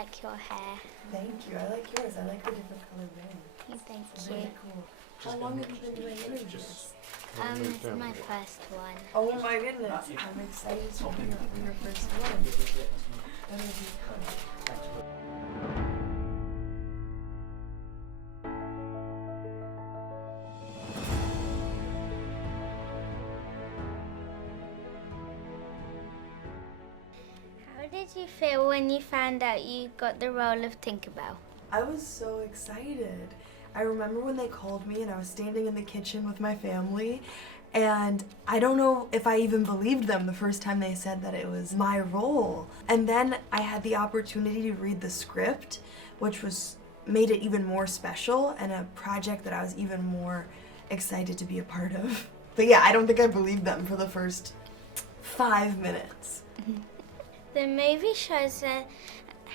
like your hair. Thank you. I like yours. I like the different colored bands. Thank It's you. really cool. How long have you been doing interviews? It's my first one. Oh my goodness. I'm excited to hear your first one. That'll be fun. How did you feel when you found out you got the role of Tinkerbell? I was so excited. I remember when they called me and I was standing in the kitchen with my family, and I don't know if I even believed them the first time they said that it was my role. And then I had the opportunity to read the script, which made it even more special and a project that I was even more excited to be a part of. But yeah, I don't think I believed them for the first 5 minutes. The movie shows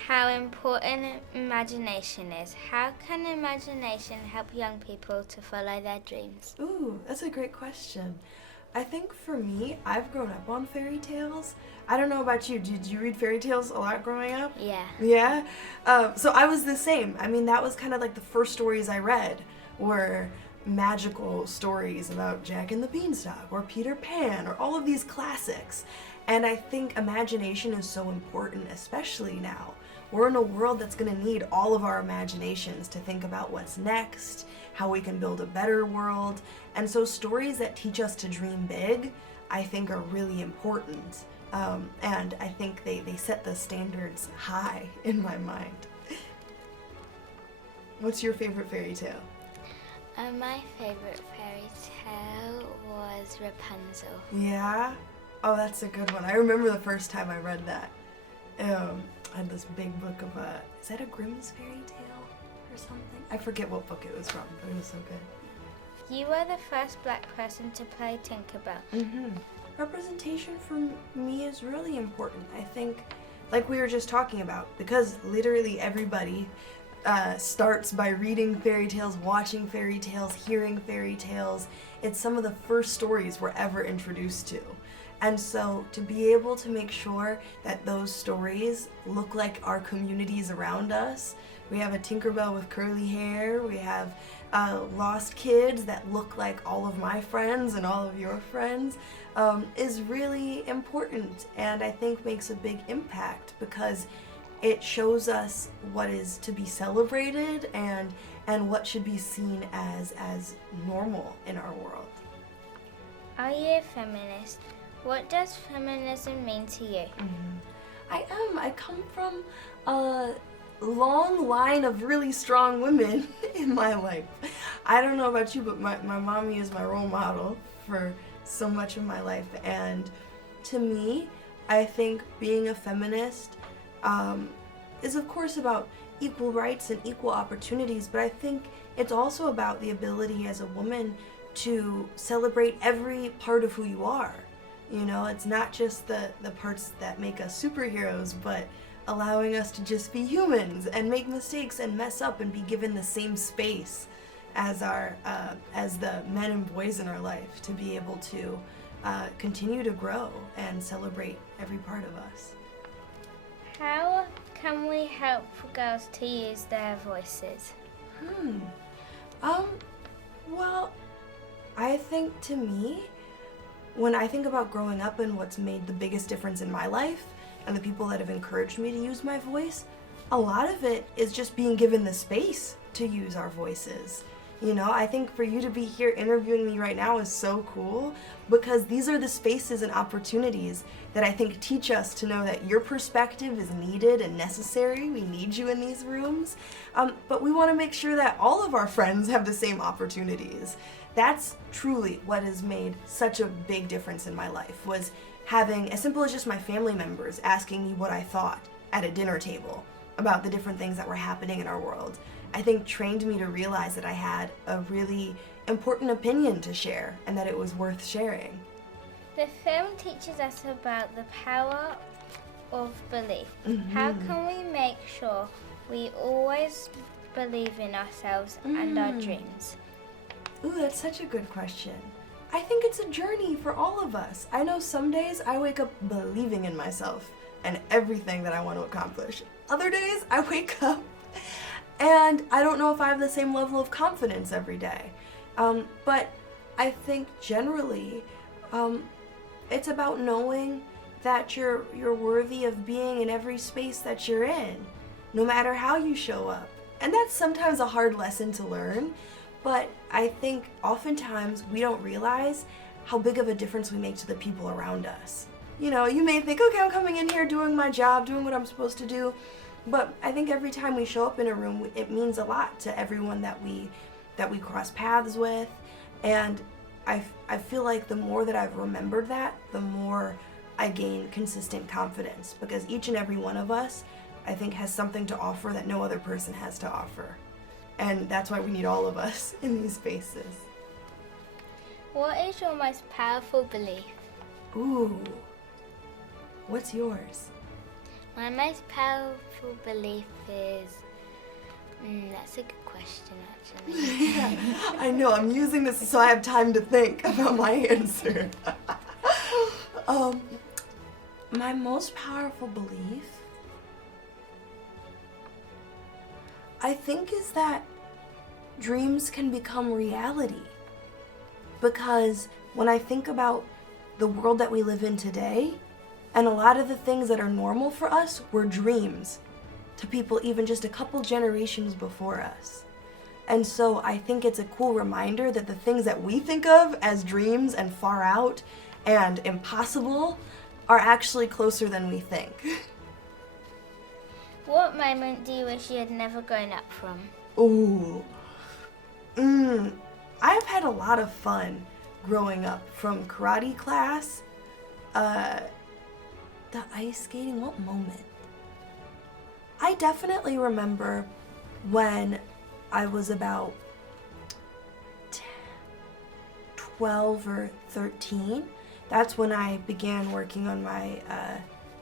how important imagination is. How can imagination help young people to follow their dreams? Ooh, that's a great question. I think for me, I've grown up on fairy tales. I don't know about you. Did you read fairy tales a lot growing up? Yeah. Yeah? So I was the same. I mean, that was kind of like the first stories I read were magical stories about Jack and the Beanstalk or Peter Pan or all of these classics. And I think imagination is so important, especially now. We're in a world that's going to need all of our imaginations to think about what's next, how we can build a better world. And so stories that teach us to dream big, I think, are really important. And I think they set the standards high in my mind. What's your favorite fairy tale? My favorite fairy tale was Rapunzel. Yeah? Oh, that's a good one. I remember the first time I read that. I had this big book of is that a Grimm's fairy tale or something? I forget what book it was from, but it was so good. You were the first black person to play Tinkerbell. Mm-hmm. Representation for me is really important. I think, like we were just talking about, because literally everybody starts by reading fairy tales, watching fairy tales, hearing fairy tales. It's some of the first stories we're ever introduced to. And so to be able to make sure that those stories look like our communities around us, we have a Tinkerbell with curly hair, we have lost kids that look like all of my friends and all of your friends, is really important, and I think makes a big impact because it shows us what is to be celebrated and what should be seen as normal in our world. Are you a feminist? What does feminism mean to you? I am. I come from a long line of really strong women in my life. I don't know about you, but my mommy is my role model for so much of my life. And to me, I think being a feminist is of course about equal rights and equal opportunities, but I think it's also about the ability as a woman to celebrate every part of who you are. You know, it's not just the parts that make us superheroes, but allowing us to just be humans and make mistakes and mess up and be given the same space as the men and boys in our life to be able to continue to grow and celebrate every part of us. How can we help girls to use their voices? Well, I think to me, when I think about growing up and what's made the biggest difference in my life and the people that have encouraged me to use my voice, a lot of it is just being given the space to use our voices. You know, I think for you to be here interviewing me right now is so cool because these are the spaces and opportunities that I think teach us to know that your perspective is needed and necessary. We need you in these rooms. But we want to make sure that all of our friends have the same opportunities. That's truly what has made such a big difference in my life, was having, as simple as just my family members asking me what I thought at a dinner table about the different things that were happening in our world. I think trained me to realize that I had a really important opinion to share and that it was worth sharing. The film teaches us about the power of belief. How can we make sure we always believe in ourselves and our dreams? Ooh, that's such a good question. I think it's a journey for all of us. I know some days I wake up believing in myself and everything that I want to accomplish. Other days I wake up and I don't know if I have the same level of confidence every day. But I think generally it's about knowing that you're worthy of being in every space that you're in, no matter how you show up. And that's sometimes a hard lesson to learn, but I think oftentimes we don't realize how big of a difference we make to the people around us. You know, you may think, okay, I'm coming in here doing my job, doing what I'm supposed to do, but I think every time we show up in a room, it means a lot to everyone that we cross paths with. And I feel like the more that I've remembered that, the more I gain consistent confidence, because each and every one of us, I think, has something to offer that no other person has to offer. And that's why we need all of us in these spaces. What is your most powerful belief? Ooh, what's yours? My most powerful belief is, that's a good question actually. Yeah, I know, I'm using this so I have time to think about my answer. My most powerful belief, I think, is that dreams can become reality. Because when I think about the world that we live in today, and a lot of the things that are normal for us were dreams to people even just a couple generations before us. And so I think it's a cool reminder that the things that we think of as dreams and far out and impossible are actually closer than we think. What moment do you wish you had never grown up from? Ooh. I've had a lot of fun growing up, from karate class, the ice skating. What moment? I definitely remember when I was about 12 or 13. That's when I began working on my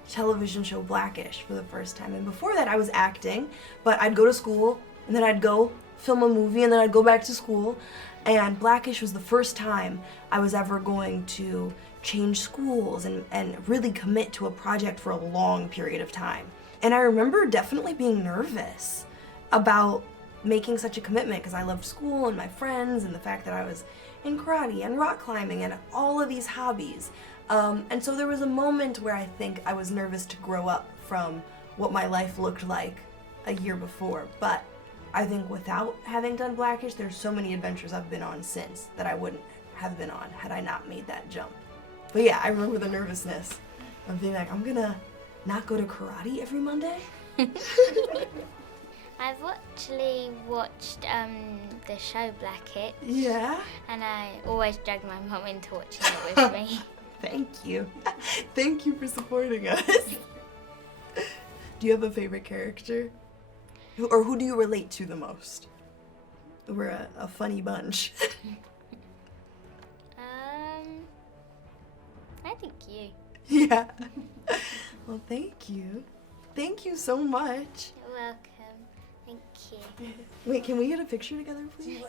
television show Blackish for the first time. And before that I was acting, but I'd go to school and then I'd go film a movie and then I'd go back to school. And Blackish was the first time I was ever going to change schools and really commit to a project for a long period of time. And I remember definitely being nervous about making such a commitment, because I loved school and my friends and the fact that I was in karate and rock climbing and all of these hobbies. And so there was a moment where I think I was nervous to grow up from what my life looked like a year before. But I think without having done Blackish, there's so many adventures I've been on since that I wouldn't have been on had I not made that jump. But yeah, I remember the nervousness of being like, I'm gonna not go to karate every Monday? I've actually watched the show Blackish. Yeah? And I always drag my mum into watching it with me. Thank you. Thank you for supporting us. Do you have a favorite character? Or who do you relate to the most? We're a funny bunch. I think you. Yeah. Well, thank you. Thank you so much. You're welcome. Thank you. Wait, can we get a picture together, please?